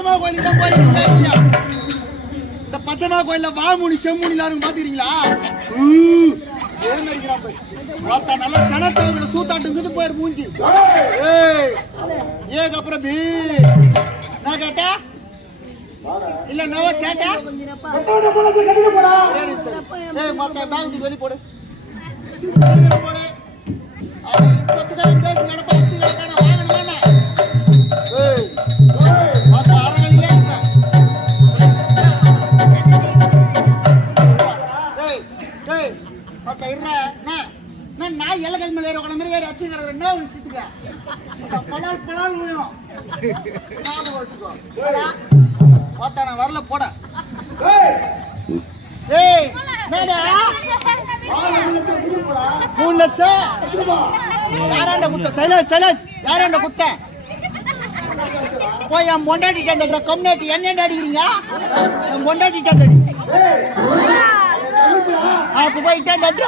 பச்சைமா கோயிலுக்கு தான் போயிருக்கீங்களா இல்லையா? இந்த பச்சைமா கோயில்ல வாமுனி செம்முனி எல்லாரும் பாத்துக்கிறீங்களா? நல்ல சனத்தவங்களை சூத்தாட்டு போயிரு மூஞ்சி. ஏக அப்புறம் நான் கேட்டா இல்ல நோவா கேட்டா மொத்த பேங்க் வெளி போடு போடு. நான் எல்லகல் மேல ஏற மாதிரி வேற வச்சு என்ன விஷயத்துக்கு பலால் பலால் விழும் வச்சுக்கோ. நான் வரல போட. மூணு லட்சம் யாராண்ட குத்த சைலன்ஸ் சைலன்ஸ் யாராண்ட குத்த போய் என் பொண்டாட்டிட்டு அந்த கம்யூனிட்டி என்ன அடிக்கிறீங்க? என் பொண்டாட்டிட்டு அடி அப்ப போயிட்டா தட்டு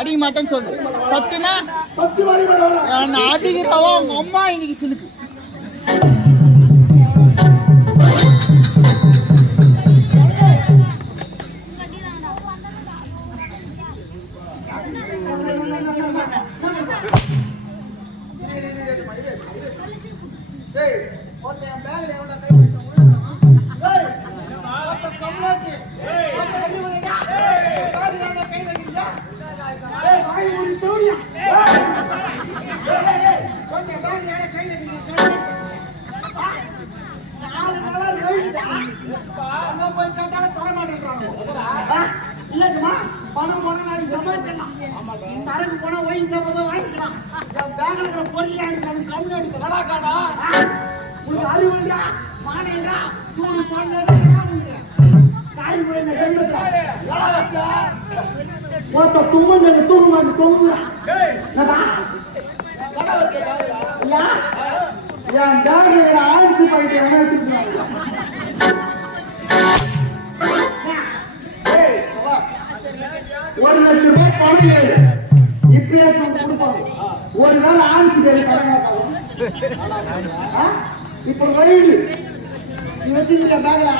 அடிக்க மாட்டேன்னு சொல்லு. சத்தியமா அடிக்கிறவோ உங்க அம்மா இன்னைக்கு சிலுக்கு. பணம் போனா நாளைக்கு சமாளிக்கலாம். சரக்கு போனா ஒயின் சாப்பிட வாங்கிக்கலாம். என் பேங்க்ல இருக்கிற பொருள் கம்மி அடிக்கா உங்களுக்கு அறிவுண்டா மானேடா தூணு சொன்னா காய் கூட தும்மஞ்சு தூணு மாதிரி தொங்குறா என் பேங்க்ல ஆயிடுச்சு போயிட்டு ஒரு லட்சம் ரூபாய் பணம் இப்பயே கொடுப்பாங்க. ஒரு நாள் ஆன்சி பேரு கடை இப்ப வழிடு வச்சுக்கிட்ட பேங்க்ல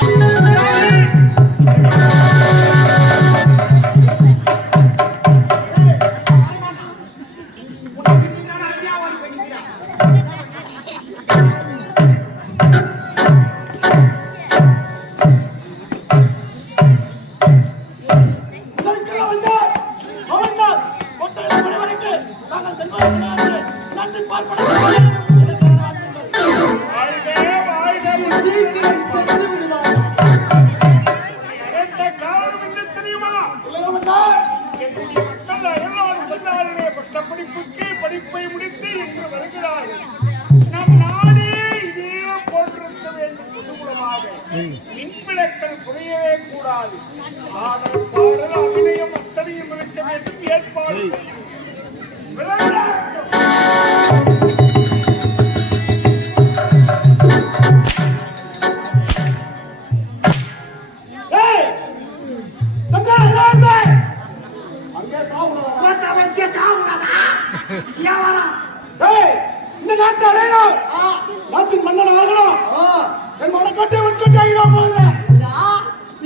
படிப்பை முடித்து இன்று வருகிறார்கள். நம் நாடே இதே போன்றிருக்க வேண்டும். புதுமுகமாக மின்விளக்கல் புரியவே கூடாது. ஆனால் பாடல் அபிநயம் அத்தனையும் இருக்க வேண்டும். ஏற்பாடு இந்த நாட்டு அடையணும். நாட்டின் மன்னன் ஆகணும். என் மனக்கட்டை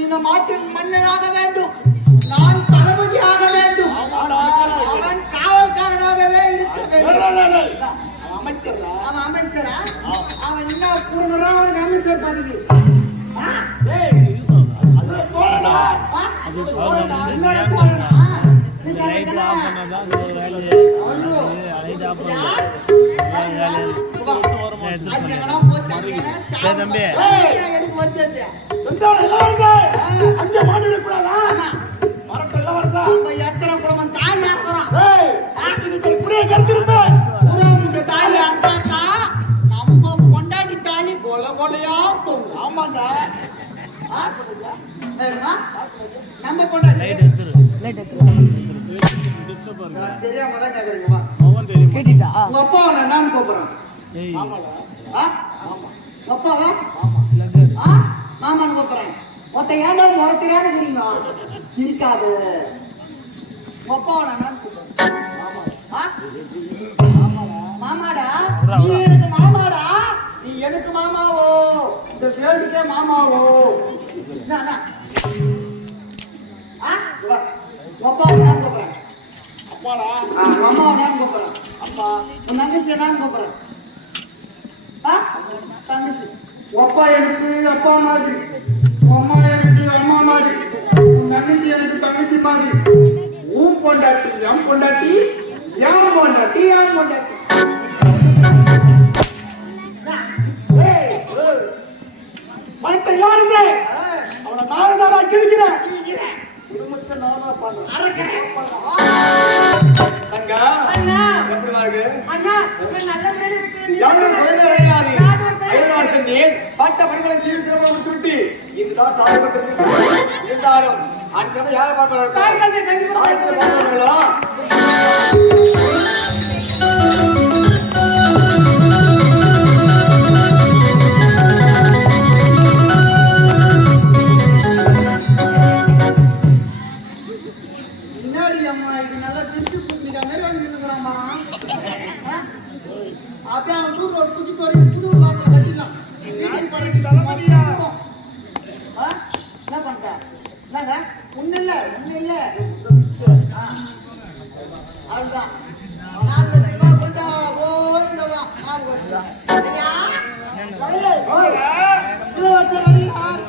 இந்த நாட்டின் மன்னனாக வேண்டும். நான் தளபதியாக வேண்டும். அவன் காவல்காரனாகவே இருக்க வேண்டும். அவன் அமைச்சரா? அவன் என்ன குடும்பம் அவனுக்கு அமைச்சர் பதவி? பொண்டாட்டி தாலி கொலை கொலையா போகும். ஆமாண்டா நம்ம பொண்டாட்டி கேட்டா உங்க அப்பா நான் கூப்பிடுறேன். அப்பாவா மாமான்னு கூப்பிடுறேன். மொத்த ஏண்டா முறத்திரான இருக்கிறீங்க? சிரிக்காது. அப்பாவை நான் கூப்பிடுறேன். மாமாடா நீ எனக்கு மாமாடா. நீ எடு எதுக்கு மாமாவோ இந்த வேடிக்கை மாமாவோ என்ன அப்பா நான் கூப்பிடுறேன் அப்பாடா அம்மா நான் கூப்பிடுறேன் அப்பா உன் தங்கச்சி நான் கூப்பிடுறேன் தங்கச்சி அப்பா எனக்கு அப்பா மாதிரி அம்மா எனக்கு அம்மா மாதிரி உன் தங்கச்சி எனக்கு தங்கச்சி மாதிரி உன் பொண்டாட்டி என் பொண்டாட்டி என் பொண்டாட்டி என் பொண்டாட்டி பணத்தை யாருங்க அவனை நானுதானா கிழிக்கிறேன் குடும்பத்தை நானா பண்றேன் எப்படி வாங்க அண்ணா நல்ல மேல இருக்கு யாரும் குறைந்த விளையாடி அயல்வாழ்த்து நீர் பட்ட பணிகளை ஜீவிக்கிறவங்க விட்டுவிட்டு இதுதான் தாழ்வு இருந்தாலும் அந்த யாரை பார்ப்பார்கள் தாய்களை பார்ப்பார்களா அப்படியே அவன் ஊர்ல ஒரு புது ஸ்டோரி புது கிளாஸ்ல கட்டிடலாம் வீட்டுக்கு பறக்கி என்ன பண்ணிட்ட என்னங்க ஒண்ணு இல்ல அவ்வளவுதான் 4 லட்சம் ரூபாய் கொடுத்தா கோயில்தான் ஞாபகம் வச்சுட்டாங்க ஐயா வருஷம் வருகிறார்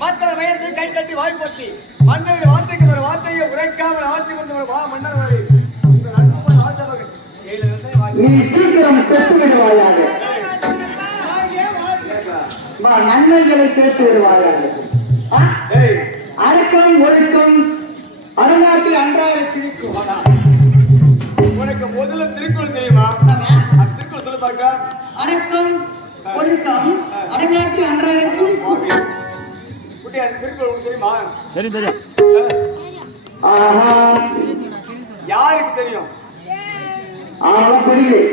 மற்றவர் வயத்தை கை கட்டி வாய்ப்பற்றி மன்னர்கள் வார்த்தைக்கு ஒரு வார்த்தையை உரைக்காமல் ஆட்சி கொண்டு வா மன்னர் நீ சீக்கிரம் செத்து விடுவாயாக நன்மைகளை சேர்த்து விடுவாயாக அடக்கம் ஒழுக்கம் அடங்காட்டி அன்றாட கிழிக்கும் உனக்கு முதல்ல திருக்குறள் தெரியுமா திருக்குறள் சொல்ல பார்க்க அடக்கம் ஒழுக்கம் அடங்காட்டி அன்றாட கிழிக்கும் திருக்குறள் தெரியுமா தெரியும் யாருக்கு தெரியும் புரியல